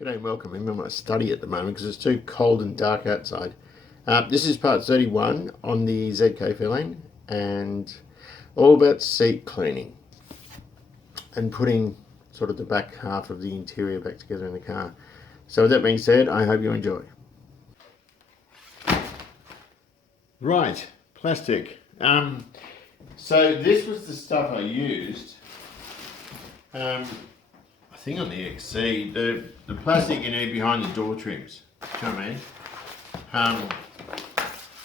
G'day and welcome. I'm in my study at the moment because it's too cold and dark outside. This is part 31 on the ZK Fairlane and all about seat cleaning and putting sort of the back half of the interior back together in the car. So with that being said, I hope you enjoy. Right, plastic. So this was the stuff I used. I think on the XC, the plastic you need behind the door trims. Do you know what I mean?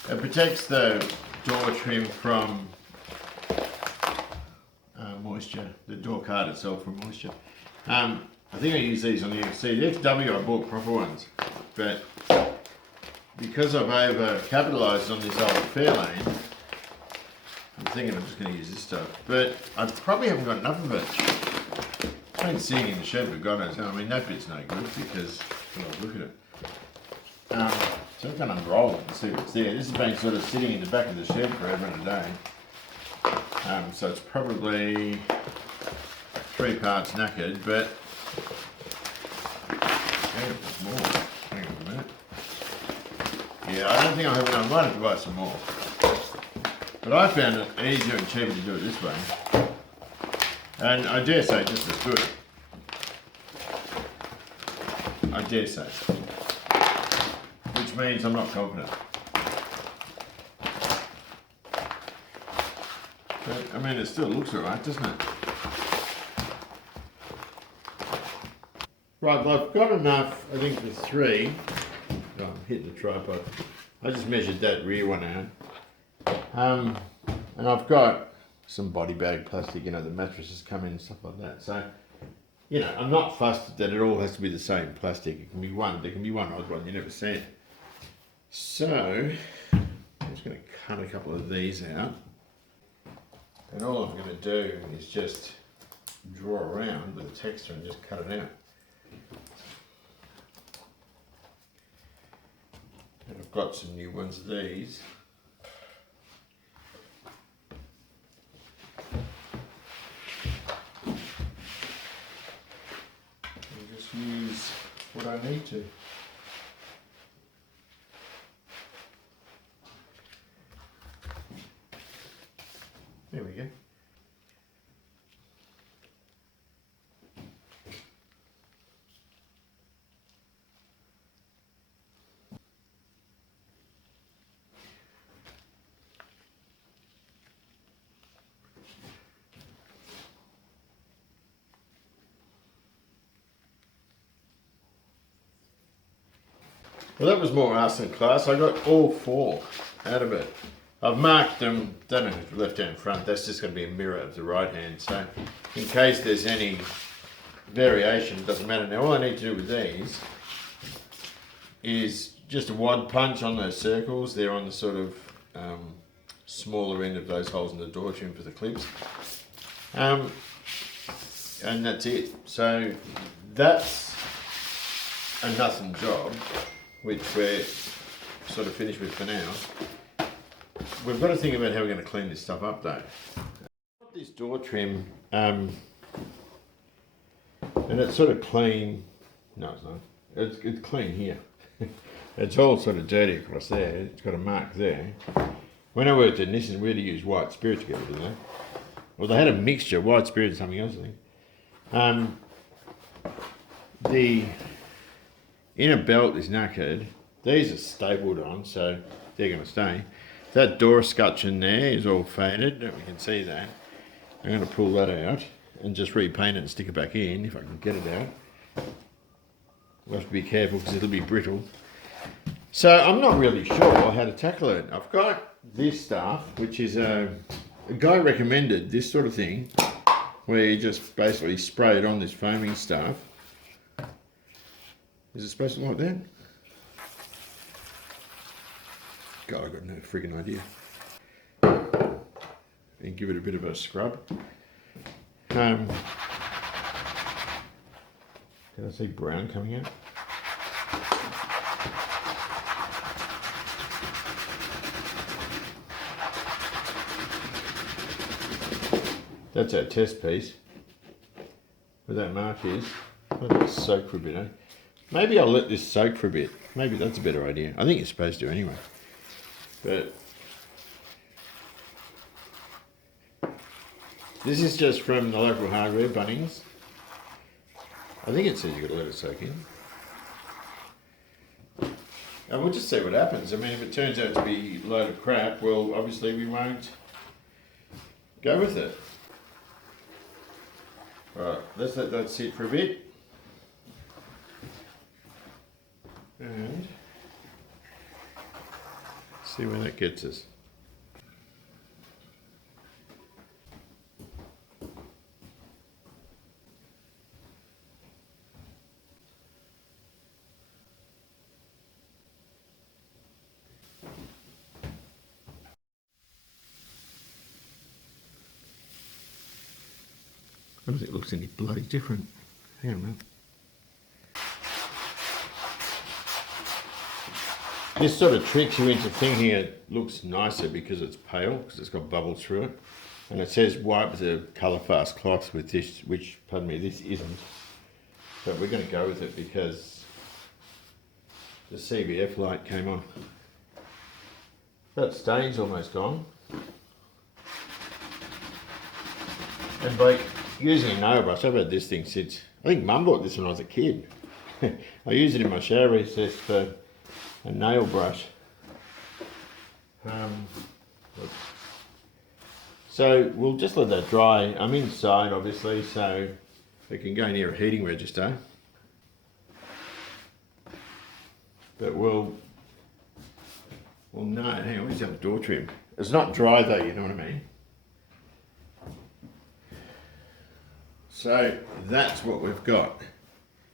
It protects the door trim from moisture, the door card itself from moisture. I think I use these on the XC. The XW I bought proper ones, but because I've over capitalised on this old Fairlane, I'm thinking I'm just going to use this stuff. But I probably haven't got enough of it. I've been sitting in the shed for God knows how. I mean, that bit's no good because, well, look at it. So I can unroll it and see what's there. This has been sort of sitting in the back of the shed forever and a day. So it's probably 3 parts knackered, but there's more. Hang on a minute. Yeah, I don't think I have enough. I might have to buy some more. But I found it easier and cheaper to do it this way. And I dare say just as good. I dare say. Which means I'm not confident. But, I mean, it still looks alright, doesn't it? Right, well, I've got enough, I think, for 3. Oh, I'm hitting the tripod. I just measured that rear one out. And I've got some body bag plastic, you know, the mattresses come in and stuff like that. So, you know, I'm not fussed that it all has to be the same plastic. It can be one, there can be one odd one, you never see it. So, I'm just going to cut a couple of these out. And all I'm going to do is just draw around with a texture and just cut it out. And I've got some new ones of these. Use what I need to. There we go. Well, that was more arse than class. I got all 4 out of it. I've marked them, don't know if it's left hand front, that's just going to be a mirror of the right hand. So in case there's any variation, it doesn't matter. Now all I need to do with these is just a wide punch on those circles. They're on the sort of smaller end of those holes in the door trim for the clips. And that's it. So that's a nothing job, which we're sort of finished with for now. We've got to think about how we're going to clean this stuff up though. This door trim, and it's sort of clean, no it's not, it's clean here. It's all sort of dirty across there, it's got a mark there. When I worked in Nissan, we had to use white spirit to get rid of that. Well, they had a mixture, white spirit and something else I think. The inner belt is knackered. These are stapled on, so they're going to stay. That door scutcheon there is all faded. We can see that. I'm going to pull that out and just repaint it and stick it back in if I can get it out. We'll have to be careful because it'll be brittle. So I'm not really sure how to tackle it. I've got this stuff, which is a guy recommended this sort of thing, where you just basically spray it on this foaming stuff. Is it supposed to look like that? God, I've got no friggin' idea. And give it a bit of a scrub. Can I see brown coming out? That's our test piece. Where that mark is. Let it soak for a bit, eh? Maybe I'll let this soak for a bit. Maybe that's a better idea. I think you're supposed to anyway. But this is just from the local hardware, Bunnings. I think it says you've got to let it soak in. And we'll just see what happens. I mean, if it turns out to be a load of crap, well, obviously we won't go with it. Right, let's let that sit for a bit. And see where that gets us. I don't think it looks any bloody different. Hang on a minute. This sort of tricks you into thinking it looks nicer because it's pale, because it's got bubbles through it. And it says wipe the colour fast cloth with this, which, pardon me, this isn't. But we're going to go with it because the CBF light came on. That stain's almost gone. And by using a nail brush, I've had this thing since, I think Mum bought this when I was a kid. I use it in my shower recess for a nail brush. So we'll just let that dry. I'm inside obviously, so we can go near a heating register. But we'll know. Hang on, where's the other door trim? It's not dry though, you know what I mean? So that's what we've got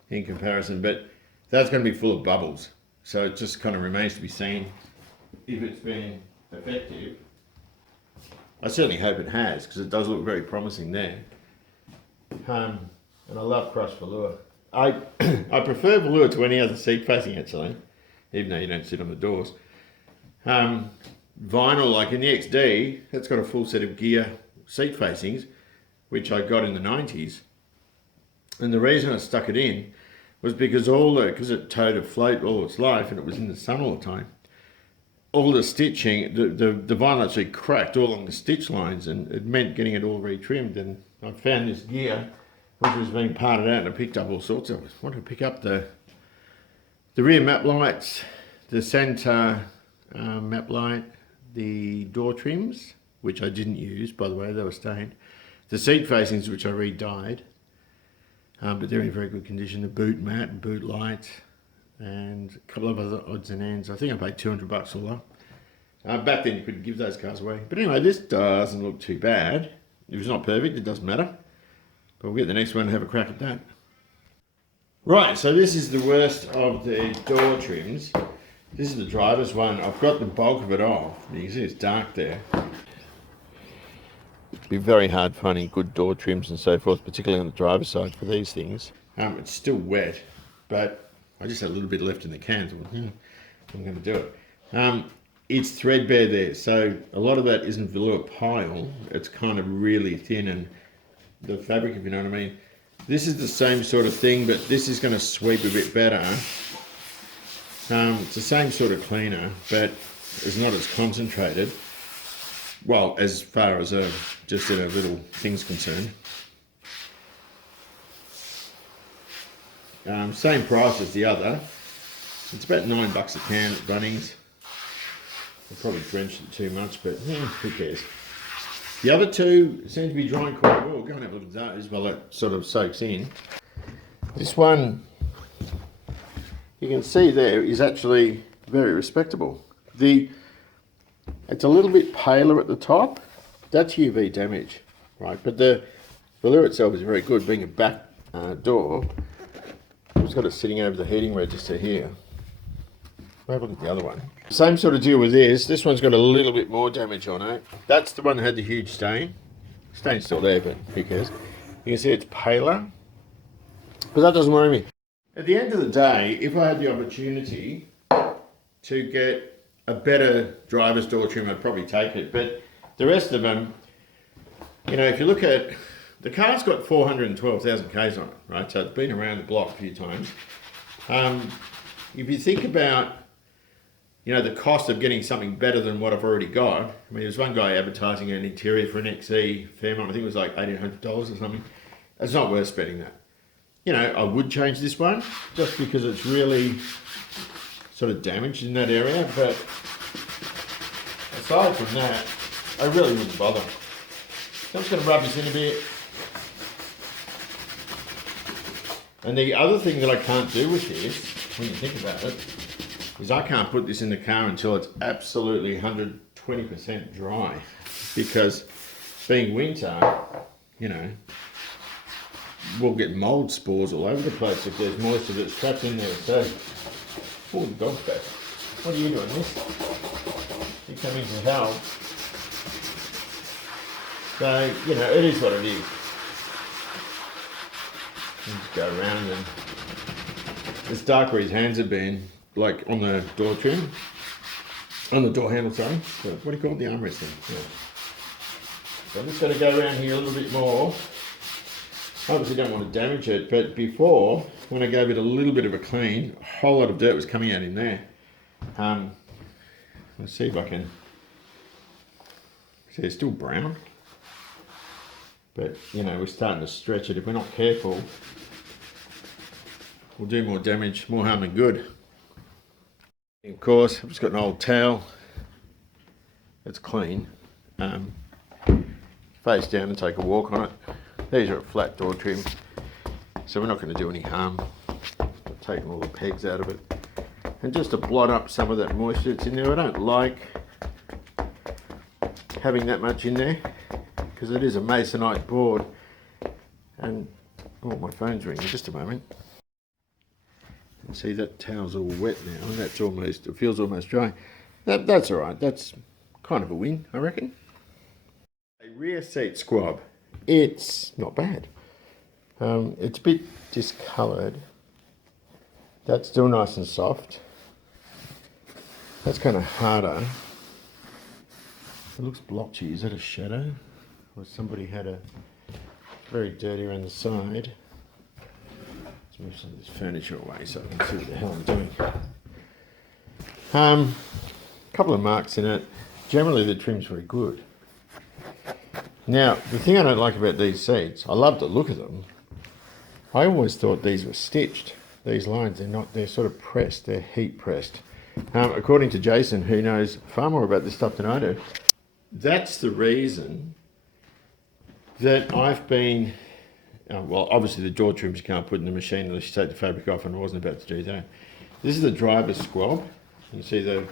in comparison, but that's going to be full of bubbles. So it just kind of remains to be seen if it's been effective. I certainly hope it has, because it does look very promising there. And I love crushed velour. I prefer velour to any other seat facing actually, even though you don't sit on the doors. Vinyl, like in the XD, it's got a full set of gear seat facings, which I got in the 90s. And the reason I stuck it in was because because it towed a float all its life and it was in the sun all the time, all the stitching, the vinyl actually cracked all along the stitch lines, and it meant getting it all retrimmed. And I found this gear which was being parted out, and I picked up all sorts of it. I wanted to pick up the rear map lights, the centre map light, the door trims, which I didn't use, by the way, they were stained, the seat facings, which I re-dyed, but they're in very good condition, the boot mat and boot light, and a couple of other odds and ends. I think I paid $200 all up. Back then you couldn't give those cars away. But anyway, this doesn't look too bad. If it's not perfect, it doesn't matter. But we'll get the next one and have a crack at that. Right, so this is the worst of the door trims. This is the driver's one. I've got the bulk of it off. You can see it's dark there. It'd be very hard finding good door trims and so forth, particularly on the driver's side for these things. It's still wet, but I just had a little bit left in the cans. I'm going to do it. It's threadbare there, so a lot of that isn't velour pile. It's kind of really thin, and the fabric, if you know what I mean. This is the same sort of thing, but this is going to sweep a bit better. It's the same sort of cleaner, but it's not as concentrated. Well, as far as just in a little thing's concerned. Same price as the other. It's about $9 a can at Bunnings. I probably drenched it too much, but who cares? The other two seem to be drying quite well. Go and have a look at those while that sort of soaks in. This one, you can see there, is actually very respectable. It's a little bit paler at the top. That's UV damage, right? But the velour itself is very good, being a back door. I've just got it sitting over the heating register here. Have a look at the other one. Same sort of deal with this. This one's got a little bit more damage on it. That's the one that had the huge stain. Stain's still there, but who cares? You can see it's paler. But that doesn't worry me. At the end of the day, if I had the opportunity to get a better driver's door trim, I'd probably take it. But the rest of them, you know, if you look at, the car's got 412,000 Ks on it, right? So it's been around the block a few times. If you think about, you know, the cost of getting something better than what I've already got. I mean, there's one guy advertising an interior for an XE Fairmont. I think it was like $1,800 or something. It's not worth spending that. You know, I would change this one just because it's really sort of damaged in that area. But aside from that, I really wouldn't bother. So I'm just going to rub this in a bit. And the other thing that I can't do with this, when you think about it, is I can't put this in the car until it's absolutely 120% dry, because being winter, you know, we'll get mold spores all over the place if there's moisture that's trapped in there. So, oh, the dog's back. What are you doing, miss? You coming to help? So, you know, it is what it is. Just go around, and it's dark where his hands have been, like on the door trim, on the door handle, sorry. What do you call it? The armrest thing. Yeah. So I'm just going to go around here a little bit more. Obviously don't want to damage it, but before, when I gave it a little bit of a clean, a whole lot of dirt was coming out in there. Let's see if I can, see it's still brown, but you know, we're starting to stretch it. If we're not careful, we'll do more damage, more harm than good. Of course, I've just got an old towel. It's clean. Face down and take a walk on it. These are a flat door trim, so we're not going to do any harm. I've taken all the pegs out of it. And just to blot up some of that moisture that's in there. I don't like having that much in there, because it is a masonite board. And, oh, my phone's ringing, just a moment. See, that towel's all wet now, and that's almost, it feels almost dry. That's all right. That's kind of a win, I reckon. A rear seat squab. It's not bad. It's a bit discoloured. That's still nice and soft. That's kind of harder. It looks blotchy. Is that a shadow? Or somebody had a very dirty around the side. Move some of this furniture away so I can see what the hell I'm doing. A couple of marks in it. Generally the trim's very good. Now, the thing I don't like about these seats, I love the look of them. I always thought these were stitched. These lines, they're not, they're sort of pressed, they're heat pressed. According to Jason, who knows far more about this stuff than I do, that's the reason that I've been, well, obviously the door trims you can't put in the machine unless you take the fabric off, and I wasn't about to do that. This is the driver's squab. You see the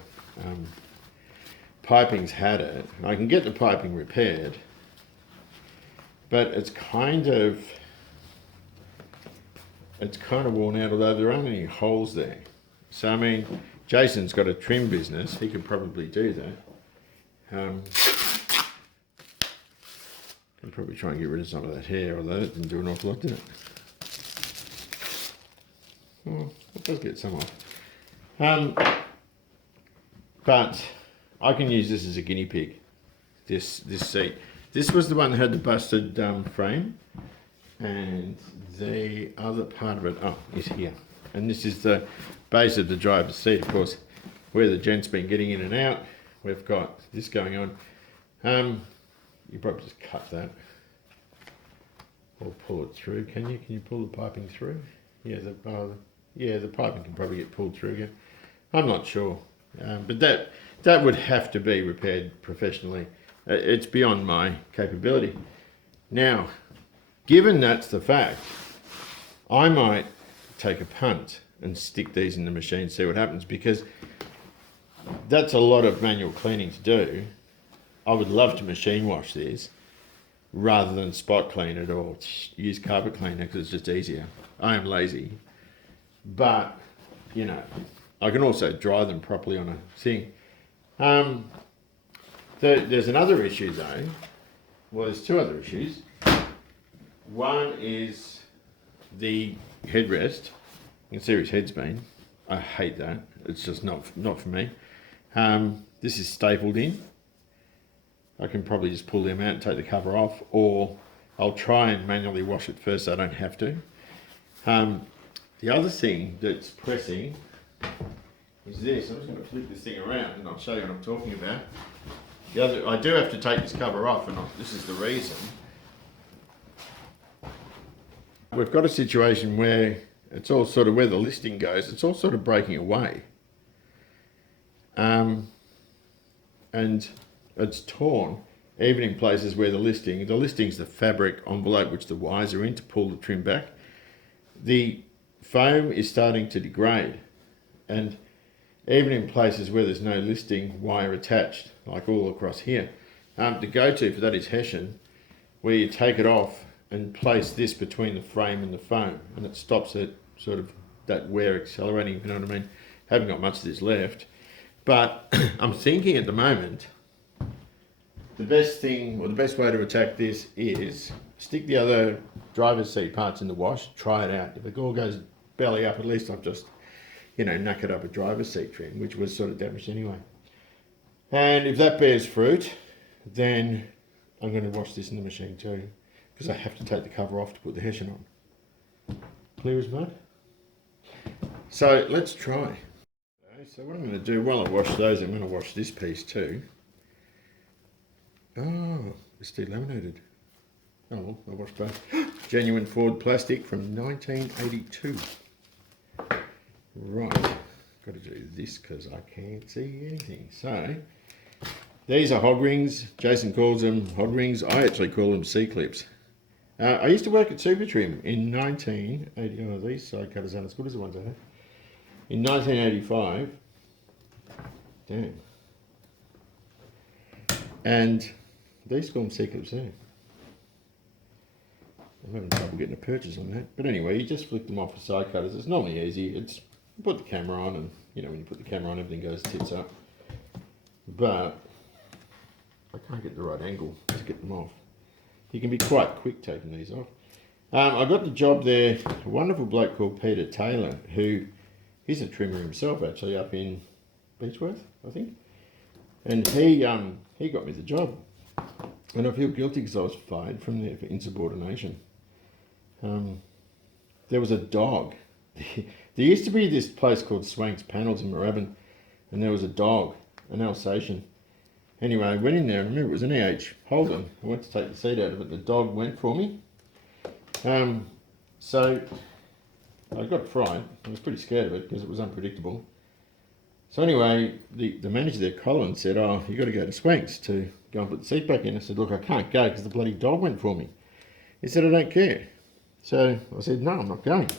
piping's had it. I can get the piping repaired, but it's kind of worn out, although there aren't any holes there. So I mean, Jason's got a trim business, he could probably do that. I'll probably try and get rid of some of that hair, although it didn't do an awful lot, did it? Well, it does get some off. But I can use this as a guinea pig, this seat. This was the one that had the busted frame, and the other part of it, is here. And this is the base of the driver's seat, of course, where the gent's been getting in and out. We've got this going on. You probably just cut that or pull it through. Can you? Can you pull the piping through? Yeah, the piping can probably get pulled through again. I'm not sure, but that would have to be repaired professionally. It's beyond my capability. Now, given that's the fact, I might take a punt and stick these in the machine, see what happens, because that's a lot of manual cleaning to do. I would love to machine wash this rather than spot clean it or use carpet cleaner because it's just easier. I am lazy, but you know, I can also dry them properly on a thing. There's another issue though. Well, there's two other issues. One is the headrest. You can see where his head's been. I hate that. It's just not for me. This is stapled in. I can probably just pull them out and take the cover off, or I'll try and manually wash it first so I don't have to. the other thing that's pressing is this. I'm just going to flip this thing around and I'll show you what I'm talking about. The other, I do have to take this cover off, and this is the reason. We've got a situation where it's all sort of where the listing goes, it's all sort of breaking away. And it's torn, even in places where the listing's the fabric envelope which the wires are in to pull the trim back. The foam is starting to degrade, and even in places where there's no listing wire attached, like all across here. The go-to for that is Hessian, where you take it off and place this between the frame and the foam, and it stops it sort of that wear accelerating, if you know what I mean. Haven't got much of this left, but I'm thinking at the moment the best thing, or the best way to attack this, is stick the other driver's seat parts in the wash, try it out. If it all goes belly up, at least I've just, you know, knuckered up a driver's seat trim, which was sort of damaged anyway. And if that bears fruit, then I'm going to wash this in the machine too, because I have to take the cover off to put the Hessian on. Clear as mud? So let's try. Okay, so what I'm going to do while I wash those, I'm going to wash this piece too. Oh, it's delaminated. Oh well, I washed both. Genuine Ford plastic from 1982. Right, got to do this because I can't see anything. So, these are hog rings. Jason calls them hog rings. I actually call them C-clips. I used to work at Super Trim in 1980. Oh, these side cutters aren't as good as the ones I have. In 1985. Damn. And these call them C-clips there. I'm having trouble getting a purchase on that. But anyway, you just flick them off with side cutters. It's normally easy. It's you put the camera on, and you know, when you put the camera on, everything goes tits up. But I can't get the right angle to get them off. You can be quite quick taking these off. I got the job there, a wonderful bloke called Peter Taylor, who he's a trimmer himself actually up in Beechworth, I think. And he got me the job. And I feel guilty because I was fired from there for insubordination. There was a dog. There used to be this place called Swank's Panels in Moorabbin, and there was a dog, an Alsatian. Anyway, I went in there, and I remember it was an EH Holden. I went to take the seat out of it. The dog went for me. So I got fried. I was pretty scared of it because it was unpredictable. So anyway, the manager there, Colin, said, oh, you got to go to Swank's to go and put the seat back in. I said, look, I can't go because the bloody dog went for me. He said, I don't care. So I said, no, I'm not going.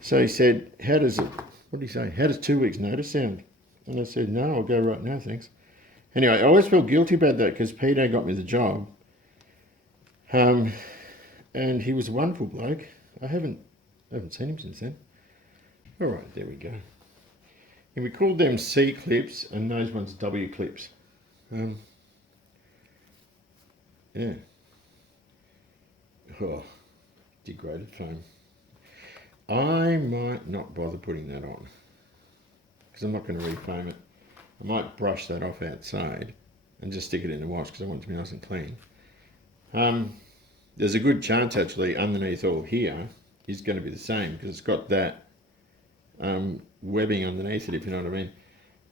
So he said, how does it, what did he say? How does 2 weeks notice sound? And I said, no, I'll go right now, thanks. Anyway, I always felt guilty about that because Peter got me the job. And he was a wonderful bloke. I haven't seen him since then. All right, there we go. And we called them C clips and those ones W clips. Yeah. Oh, degraded foam. I might not bother putting that on because I'm not going to refoam it. I might brush that off outside and just stick it in the wash because I want it to be nice and clean. There's a good chance actually underneath all here is going to be the same because it's got that webbing underneath it, if you know what I mean.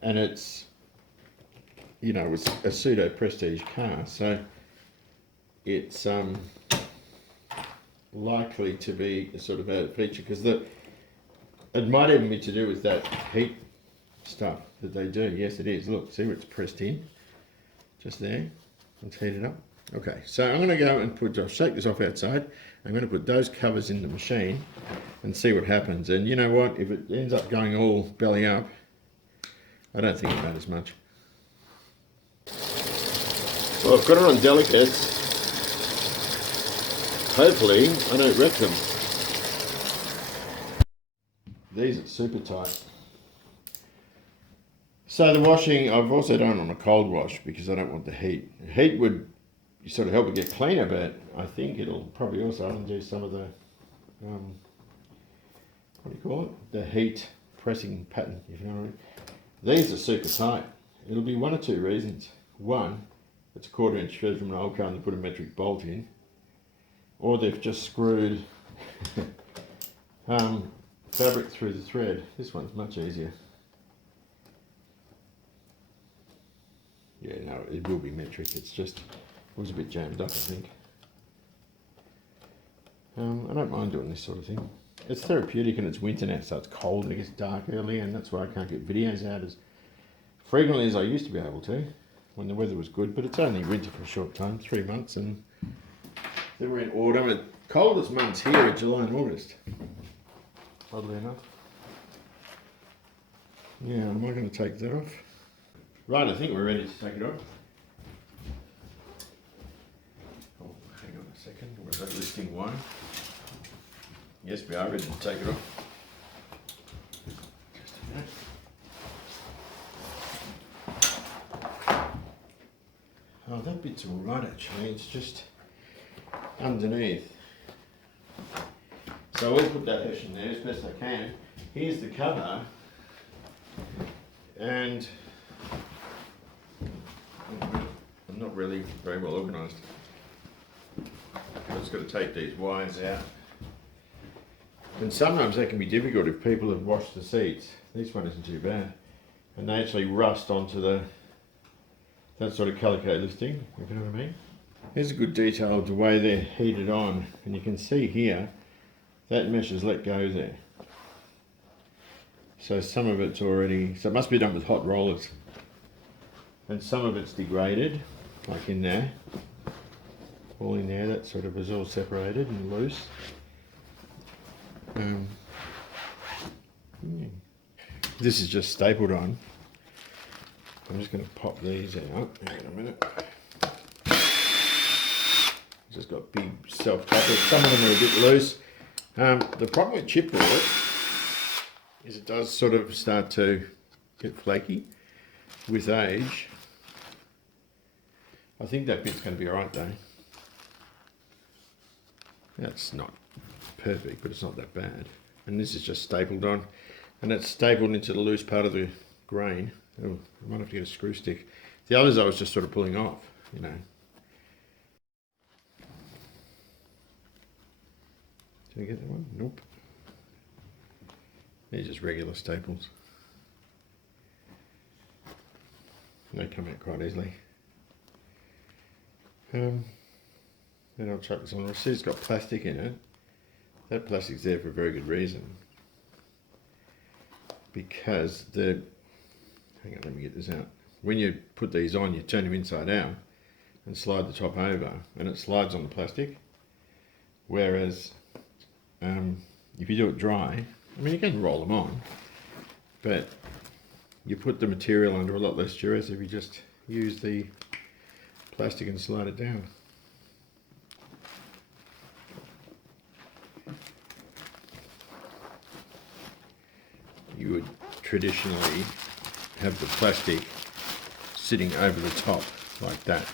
And it's, you know, it's a pseudo prestige car, so it's likely to be a sort of added feature because it might even be to do with that heat stuff that they do. Yes, it is. Look, see where it's pressed in, just there. Let's heat it up. Okay, so I'm going to go and I'll shake this off outside. I'm going to put those covers in the machine and see what happens. And you know what? If it ends up going all belly up, I don't think it matters much. Well, I've got it on delicates. Hopefully, I don't wreck them. These are super tight. So the washing, I've also done on a cold wash because I don't want the heat. The heat would sort of help it get cleaner, but I think it'll probably also undo some of the, what do you call it? The heat pressing pattern, if you know what I mean. These are super tight. It'll be one or two reasons. One, it's a 1/4 inch thread from an old car and they put a metric bolt in. Or they've just screwed fabric through the thread. This one's much easier. Yeah, no, it will be metric. It's just, it was a bit jammed up, I think. I don't mind doing this sort of thing. It's therapeutic and it's winter now, so it's cold and it gets dark early, and that's why I can't get videos out as frequently as I used to be able to when the weather was good. But it's only winter for a short time, 3 months, and then we're in autumn. The coldest months here are July and August, oddly enough. Yeah, am I going to take that off? Right, I think we're ready to take it off. Oh, hang on a second, we're at listing 1. Yes, we are ready to take it off. Just a minute. Oh, that bit's all right actually, it's just underneath. So I will put that mesh in there as best I can. Here's the cover, and I'm not really very well organised. I've just got to take these wires out. And sometimes that can be difficult if people have washed the seats. This one isn't too bad. And they actually rust onto that sort of calico listing, if you know what I mean. Here's a good detail of the way they're heated on. And you can see here, that mesh is let go there. So some of it's already, so it must be done with hot rollers. And some of it's degraded, like in there. All in there, that sort of is all separated and loose. This is just stapled on. I'm just going to pop these out. Hang on a minute. Just got big self-tappers. Some of them are a bit loose. The problem with chipboard is it does sort of start to get flaky with age. I think that bit's going to be alright though. That's not perfect, but it's not that bad. And this is just stapled on, and it's stapled into the loose part of the grain. Oh, I might have to get a screw stick. The others I was just sort of pulling off, you know. Did I get that one? Nope. They're just regular staples. They come out quite easily. Then I'll chuck this on. See, it's got plastic in it. That plastic's there for a very good reason. Because hang on, let me get this out. When you put these on, you turn them inside out and slide the top over, and it slides on the plastic. Whereas, if you do it dry, I mean, you can roll them on, but you put the material under a lot less duress if you just use the plastic and slide it down. You would traditionally have the plastic sitting over the top like that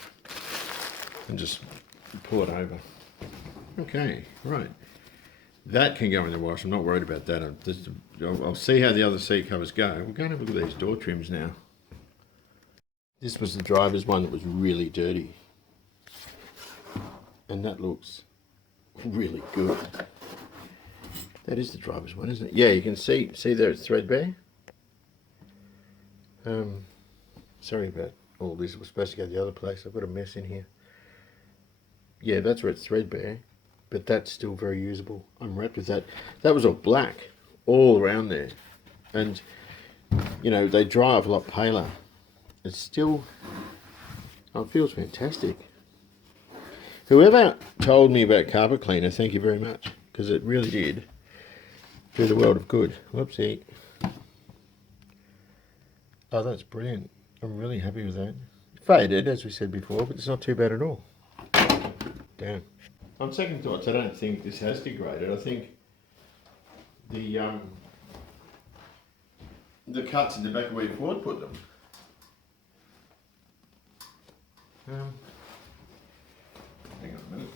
and just pull it over. Okay, right. That can go in the wash. I'm not worried about that. I'll see how the other seat covers go. We're going to have a look at these door trims now. This was the driver's one that was really dirty. And that looks really good. That is the driver's one, isn't it? Yeah, you can see there it's threadbare. Sorry about all this. We're supposed to go the other place. I've got a mess in here. Yeah, that's where it's threadbare, but that's still very usable. I'm wrapped with that. That was all black all around there. And, you know, they dry off a lot paler. It's still, oh, it feels fantastic. Whoever told me about carpet cleaner, thank you very much, because it really did do the world of good. Whoopsie. Oh, that's brilliant. I'm really happy with that. Faded, as we said before, but it's not too bad at all. Damn. On second thoughts, I don't think this has degraded. I think the cuts in the back of where Ford put them. Hang on a minute.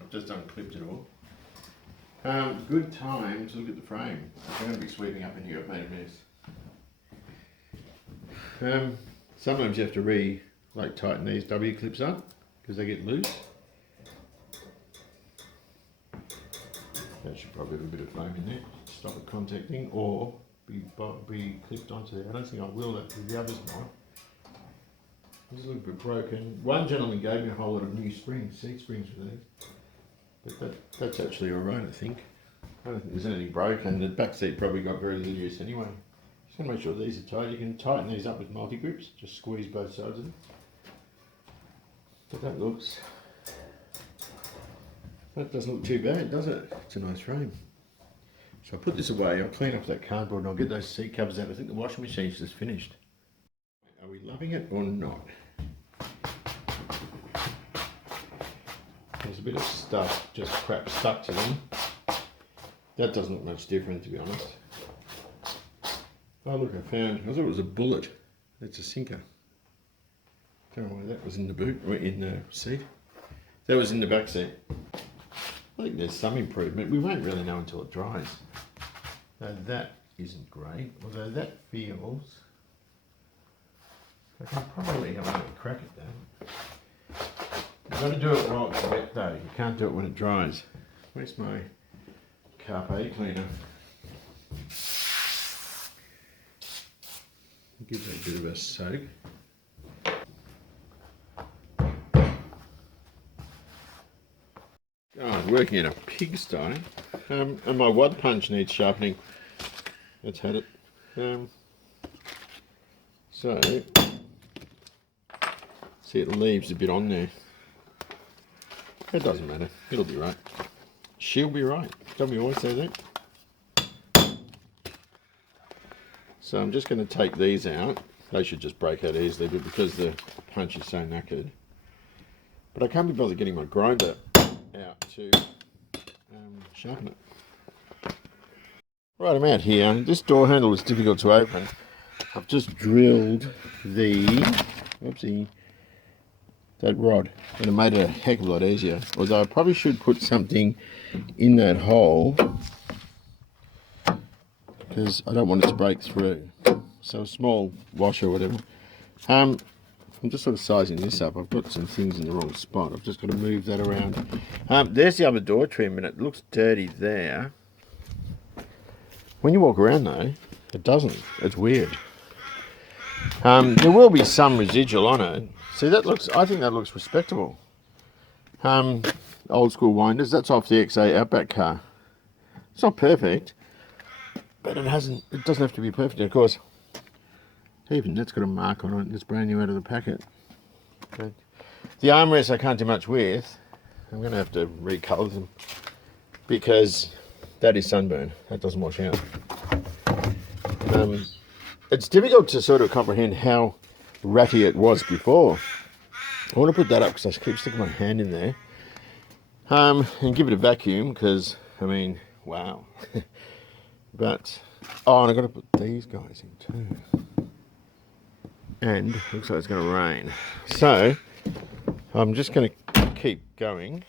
I've just unclipped it all. Good time to look at the frame. I'm going to be sweeping up in here. I've made a mess. Sometimes you have to tighten these W clips up because they get loose. That should probably have a bit of foam in there. stop it contacting or be clipped onto there. I don't think I will, that the others might. It's a little bit broken. One gentleman gave me a whole lot of new springs, seat springs for these. But that's actually alright, I think. I don't think there's anything broken. The back seat probably got very little use anyway. Just going to make sure these are tight. You can tighten these up with multi-grips. Just squeeze both sides of them. But that doesn't look too bad, does it? It's a nice frame. So I'll put this away, I'll clean up that cardboard and I'll get those seat covers out. I think the washing machine's just finished. Are we loving it or not? There's a bit of stuff, just crap stuck to them. That doesn't look much different, to be honest. Oh look, I thought it was a bullet. It's a sinker. Don't know why that was in the boot, or in the seat. That was in the back seat. I think there's some improvement. We won't really know until it dries. Now that isn't great, although that feels... I can probably have a crack at that. You've got to do it while it's wet though. You can't do it when it dries. Where's my carpet cleaner? Gives it a bit of a soak. God, working in a pigsty. And my wad punch needs sharpening. It's had it. So, see, it leaves a bit on there. It doesn't matter. It'll be right. She'll be right. Don't we always say that? So I'm just going to take these out. They should just break out easily, but because the punch is so knackered. But I can't be bothered getting my grinder out to sharpen it. Right, I'm out here. This door handle is difficult to open. I've just drilled that rod, and it made it a heck of a lot easier. Although I probably should put something in that hole because I don't want it to break through. So a small washer or whatever. I'm just sort of sizing this up. I've got some things in the wrong spot. I've just got to move that around. There's the other door trim, and it looks dirty there. When you walk around though, it doesn't. It's weird. There will be some residual on it. See, I think that looks respectable. Old school winders. That's off the XA Outback car. It's not perfect, but it doesn't have to be perfect. Of course, even that's got a mark on it. It's brand new out of the packet. But the armrests I can't do much with. I'm going to have to recolour them because that is sunburn. That doesn't wash out. It's difficult to sort of comprehend how ratty it was before. I want to put that up because I keep sticking my hand in there. And give it a vacuum because, I mean, wow. But, and I've got to put these guys in too. And looks like it's going to rain. So, I'm just going to keep going.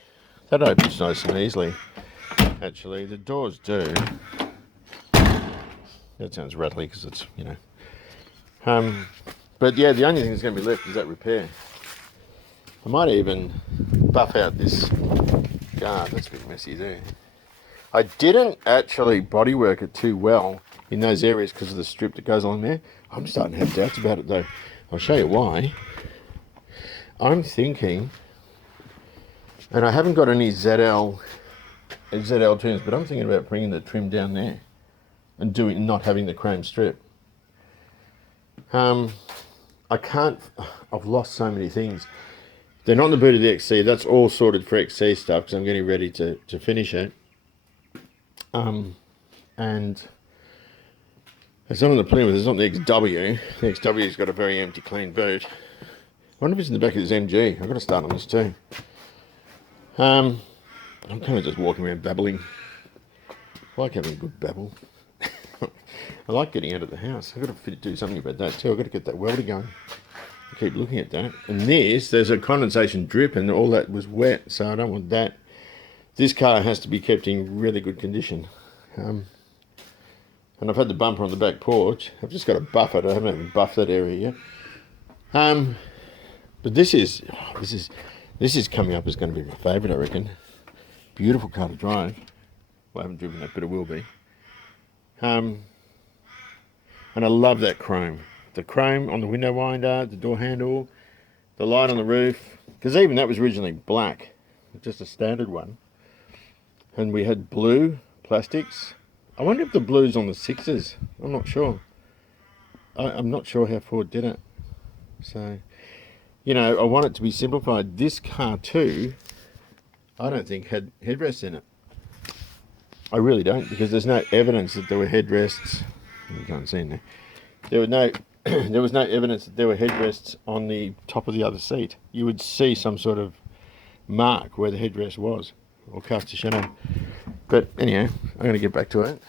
That opens nice and easily. Actually, the doors do. That sounds rattly because it's, you know. But yeah, the only thing that's going to be left is that repair. I might even buff out this guard. That's a bit messy there. I didn't actually bodywork it too well in those areas because of the strip that goes along there. I'm starting to have doubts about it though. I'll show you why. I'm thinking, and I haven't got any ZL trims, but I'm thinking about bringing the trim down there and not having the chrome strip. I've lost so many things. They're not in the boot of the XC. That's all sorted for XC stuff because I'm getting ready to finish it. And it's not on the Plymouth, it's not the XW. The XW's got a very empty, clean boot. I wonder if it's in the back of this MG. I've got to start on this too. I'm kind of just walking around babbling. I like having a good babble. I like getting out of the house. I've got to do something about that too. I've got to get that welder going. I keep looking at that. And there's a condensation drip and all that was wet, so I don't want that. This car has to be kept in really good condition. And I've had the bumper on the back porch. I've just got to buff it. I haven't even buffed that area yet. But this is coming up as going to be my favourite, I reckon. Beautiful car to drive. Well, I haven't driven that, but it will be. And I love that chrome. The chrome on the window winder, the door handle, the light on the roof. Because even that was originally black, just a standard one. And we had blue plastics. I wonder if the blue's on the sixes. I'm not sure. I'm not sure how Ford did it. So, you know, I want it to be simplified. This car too, I don't think had headrests in it. I really don't, because there's no evidence that there were headrests. You can't see in there. There was no, there was no evidence that there were headrests on the top of the other seat. You would see some sort of mark where the headrest was, or cast a shadow. But anyhow, I'm going to get back to it.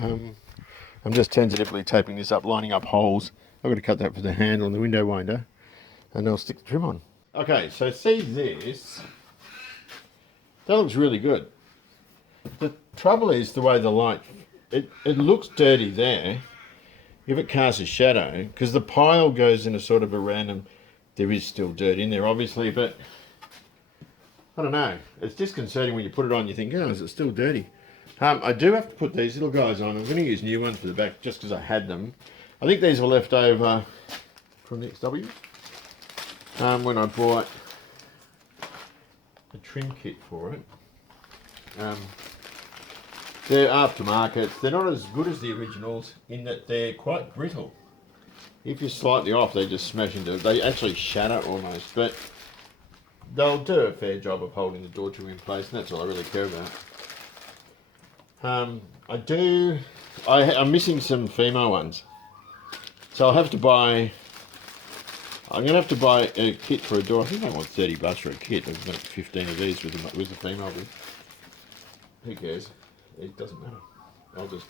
I'm just tentatively taping this up, lining up holes. I've got to cut that for the handle and the window winder, and I'll stick the trim on. Okay, so see this. That looks really good. The trouble is the way the light, it looks dirty there. If it casts a shadow, because the pile goes in a sort of a random, there is still dirt in there obviously, but I don't know. It's disconcerting when you put it on, you think, oh, is it still dirty? I do have to put these little guys on. I'm going to use new ones for the back just because I had them. I think these were left over from the XW when I bought a trim kit for it. They're aftermarket. They're not as good as the originals in that they're quite brittle. If you're slightly off, they just smash into it. They actually shatter almost, but they'll do a fair job of holding the door trim in place, and that's all I really care about. I'm missing some female ones, so I'm going to have to buy a kit for a door. I think I want $30 for a kit. I've got 15 of these with the female bit. Who cares? It doesn't matter. I'll just,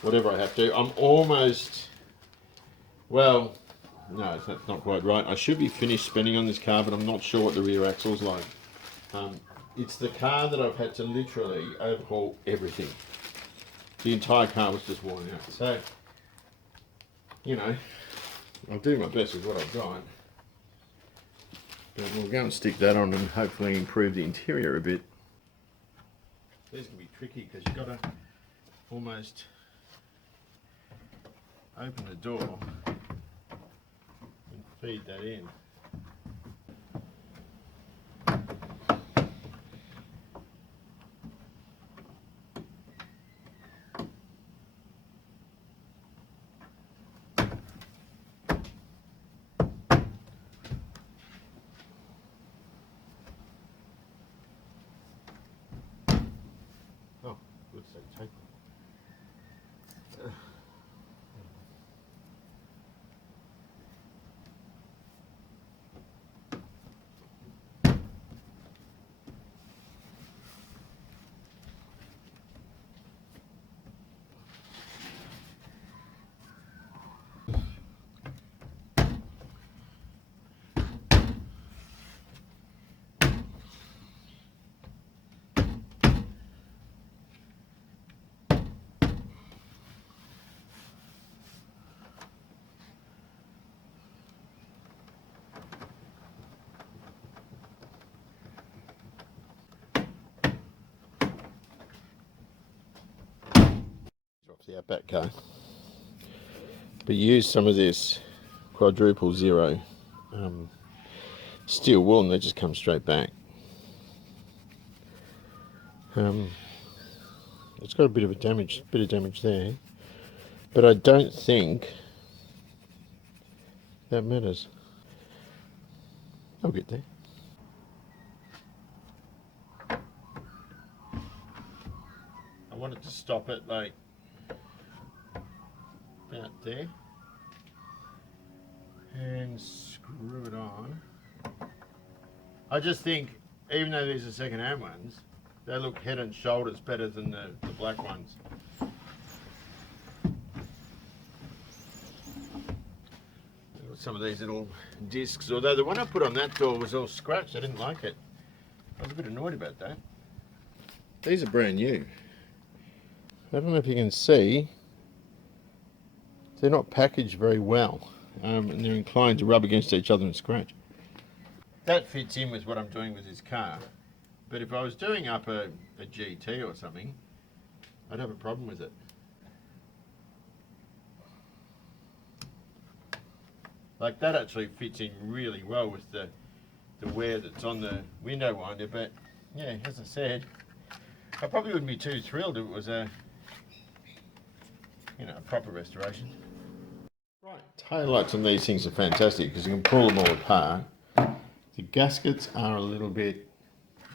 whatever I have to. I'm almost, well, no, that's not quite right. I should be finished spending on this car, but I'm not sure what the rear axle's like. It's the car that I've had to literally overhaul everything. The entire car was just worn out. So, you know, I'll do my best with what I've got. But we'll go and stick that on and hopefully improve the interior a bit. These can be tricky because you've got to almost open the door and feed that in. Oh, good sake, tape. Off the Outback car, but use some of this quadruple zero steel wool, and they just come straight back. It's got a bit of damage there, but I don't think that matters. I'll get there. I wanted to stop it like about there and screw it on. I just think, even though these are second-hand ones, they look head and shoulders better than the black ones. Some of these little discs, although the one I put on that door was all scratched. I didn't like it. I was a bit annoyed about that. These are brand new. I don't know if you can see, they're not packaged very well, and they're inclined to rub against each other and scratch. That fits in with what I'm doing with this car, but if I was doing up a GT or something, I'd have a problem with it. Like that actually fits in really well with the wear that's on the window winder, but yeah, as I said, I probably wouldn't be too thrilled if it was a, you know, a proper restoration. Right, taillights on these things are fantastic because you can pull them all apart. The gaskets are a little bit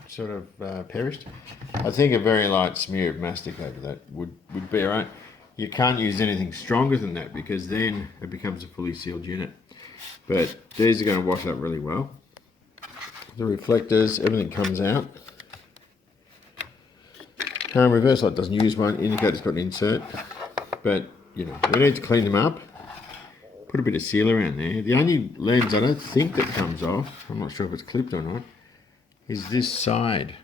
sort of perished. I think a very light smear of mastic over that would be alright. You can't use anything stronger than that because then it becomes a fully sealed unit. But these are going to wash up really well. The reflectors, everything comes out. Reverse light doesn't use one, indicator's got an insert. But, you know, we need to clean them up. Put a bit of seal around there. The only lens I don't think that comes off, I'm not sure if it's clipped or not, is this side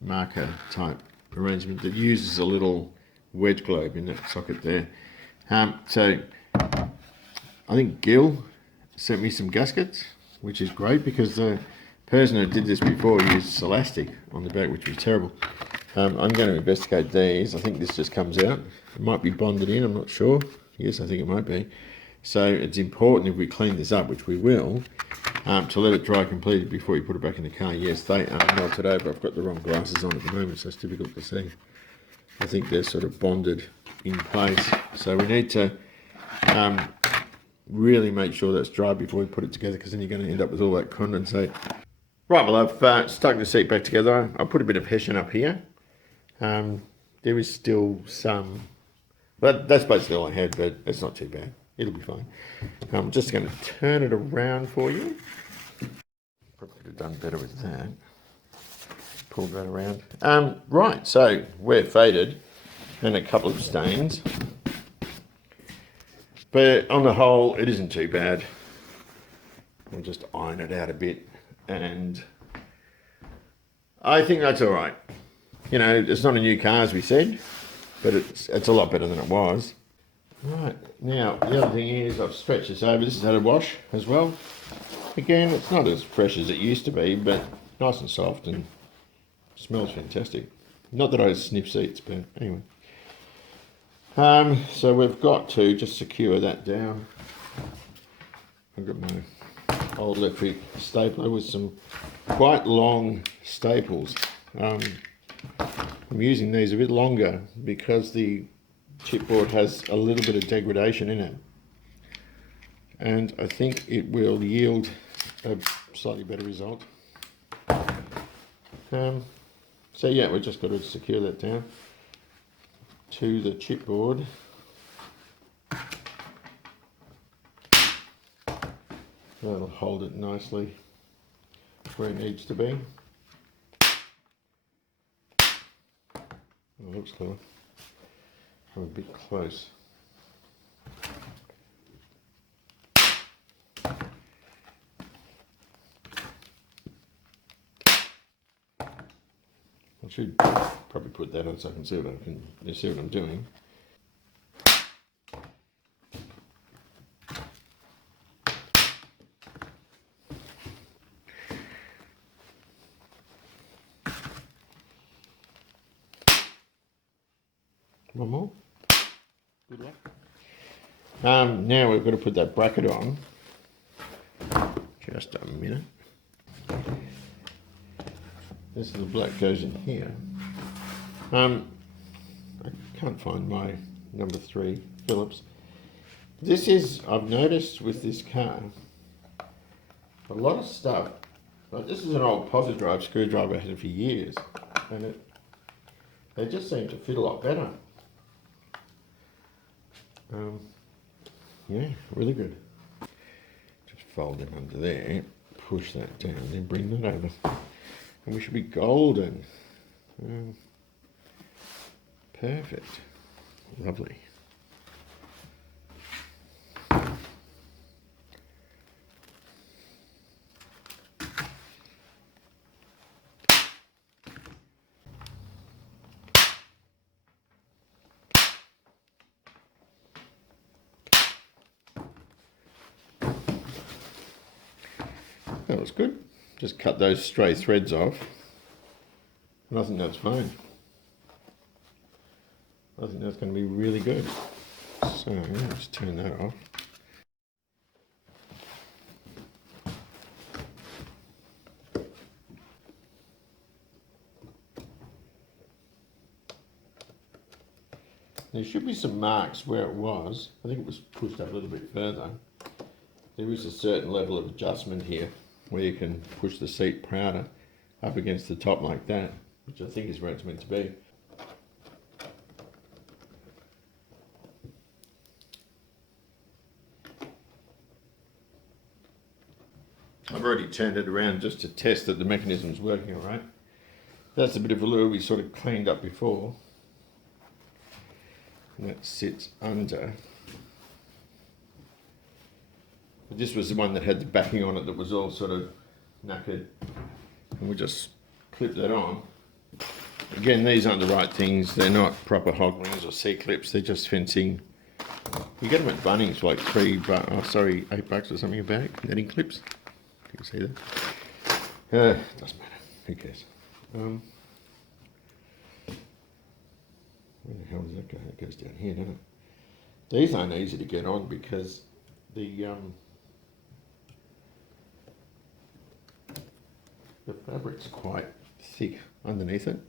marker type arrangement that uses a little wedge globe in that socket there. So I think Gil sent me some gaskets, which is great because the person who did this before used elastic on the back, which was terrible. I'm going to investigate these. I think this just comes out. It might be bonded in, I'm not sure. Yes, I think it might be. So it's important if we clean this up, which we will, to let it dry completely before you put it back in the car. Yes, they are melted over. I've got the wrong glasses on at the moment, so it's difficult to see. I think they're sort of bonded in place. So we need to really make sure that's dry before we put it together, because then you're going to end up with all that condensate. Right, well, I've stuck the seat back together. I put a bit of hessian up here. There is still some, but that's basically all I had, but it's not too bad. It'll be fine. I'm just going to turn it around for you. Probably could have done better with that. Pull that around. Right, so we're faded and a couple of stains. But on the whole, it isn't too bad. I'll just iron it out a bit. And I think that's all right. You know, it's not a new car, as we said, but it's a lot better than it was. Right, now the other thing is I've stretched this over. This has had a wash as well. Again, it's not as fresh as it used to be, but nice and soft and smells fantastic. Not that I sniff seats, but anyway. So we've got to just secure that down. I've got my old electric stapler with some quite long staples. I'm using these a bit longer because the chipboard has a little bit of degradation in it, and I think it will yield a slightly better result. So yeah, we've just got to secure that down to the chipboard. That'll hold it nicely where it needs to be. Oh, looks clever. I'm a bit close. I should probably put that on so I can see what I'm doing. One more. Good luck. Now we've got to put that bracket on. Just a minute. This is the black goes in here. I can't find my number 3 Phillips. This is, I've noticed with this car, a lot of stuff. Like this is an old positive drive screwdriver I had for years, and they just seem to fit a lot better. Yeah, really good. Just fold them under there, push that down, then bring that over. And we should be golden. Perfect. Lovely. That was good. Just cut those stray threads off. And I think that's fine. I think that's going to be really good. So let's turn that off. There should be some marks where it was. I think it was pushed up a little bit further. There is a certain level of adjustment here where you can push the seat prouder up against the top like that, which I think is where it's meant to be. I've already turned it around just to test that the mechanism's working all right. That's a bit of a lure we sort of cleaned up before. And that sits under. But this was the one that had the backing on it that was all sort of knackered. And we just clip that on. Again, these aren't the right things. They're not proper hog rings or C-clips. They're just fencing. You get them at Bunnings for like $8 or something a bag. Netting clips. You can see that. Doesn't matter. Who cares? Where the hell does that go? It goes down here, doesn't it? These aren't easy to get on because the fabric's quite thick underneath it.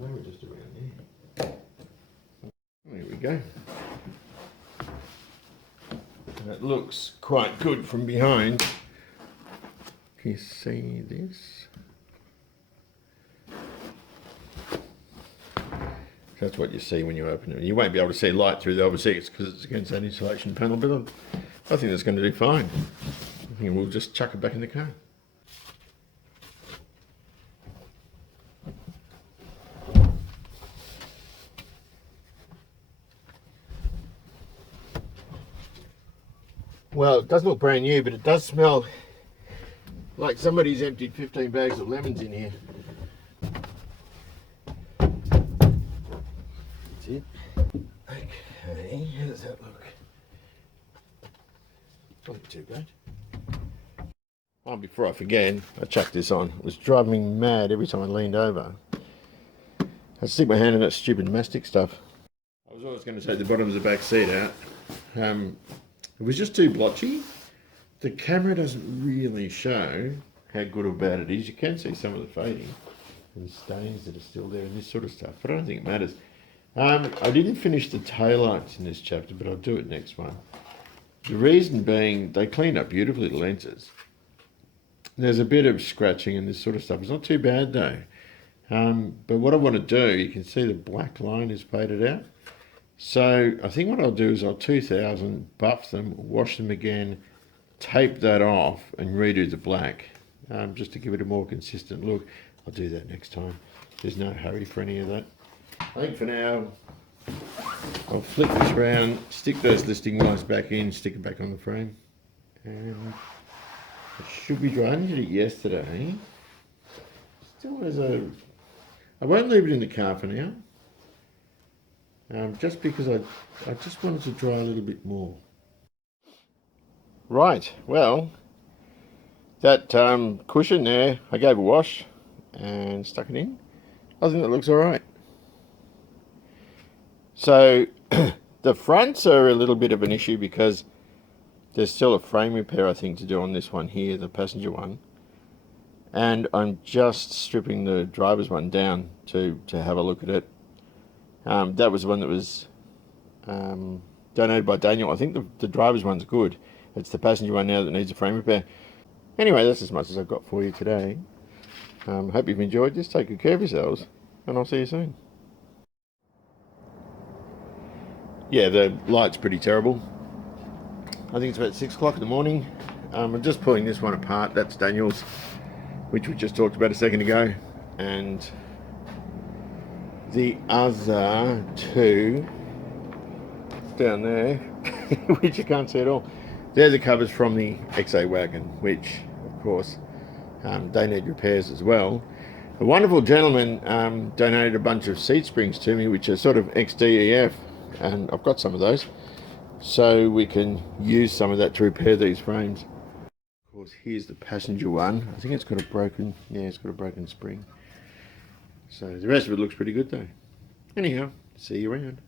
They were just around there. There we go. And it looks quite good from behind. Can you see this? That's what you see when you open it. You won't be able to see light through the obviously it's because it's against that insulation panel, but I think that's going to do fine. I think we'll just chuck it back in the car. Well, it does look brand new, but it does smell like somebody's emptied 15 bags of lemons in here. That's it. Okay, how does that look? Not too bad. Oh, before I forget, I chucked this on. It was driving me mad every time I leaned over. I'd stick my hand in that stupid mastic stuff. I was always going to take the bottom of the back seat out. It was just too blotchy. The camera doesn't really show how good or bad it is. You can see some of the fading and stains that are still there and this sort of stuff, but I don't think it matters. I didn't finish the taillights in this chapter, but I'll do it next one. The reason being, they cleaned up beautifully the lenses. There's a bit of scratching and this sort of stuff. It's not too bad though. But what I want to do, you can see the black line is faded out. So I think what I'll do is I'll 2000, buff them, wash them again, tape that off and redo the black, just to give it a more consistent look. I'll do that next time. There's no hurry for any of that. I think for now, I'll flip this around, stick those listing wires back in, stick it back on the frame, and it should be dry. I did it yesterday. Still has a... I won't leave it in the car for now. Just because I just wanted to dry a little bit more. Right, well, that cushion there, I gave a wash and stuck it in. I think that looks all right. So the fronts are a little bit of an issue because there's still a frame repair I think to do on this one here, the passenger one. And I'm just stripping the driver's one down to have a look at it. That was the one that was donated by Daniel. I think the driver's one's good. It's the passenger one now that needs a frame repair. Anyway, that's as much as I've got for you today. Hope you've enjoyed this. Take good care of yourselves, and I'll see you soon. Yeah, the light's pretty terrible. I think it's about 6 o'clock in the morning. I'm just pulling this one apart. That's Daniel's, which we just talked about a second ago. And the other two down there, which you can't see at all, they're the covers from the XA wagon, which of course they need repairs as well. A wonderful gentleman donated a bunch of seat springs to me, which are sort of XDEF, and I've got some of those, so we can use some of that to repair these frames. Of course, here's the passenger one. I think it's got a broken, yeah, it's got a broken spring. So the rest of it looks pretty good though. Anyhow, see you around.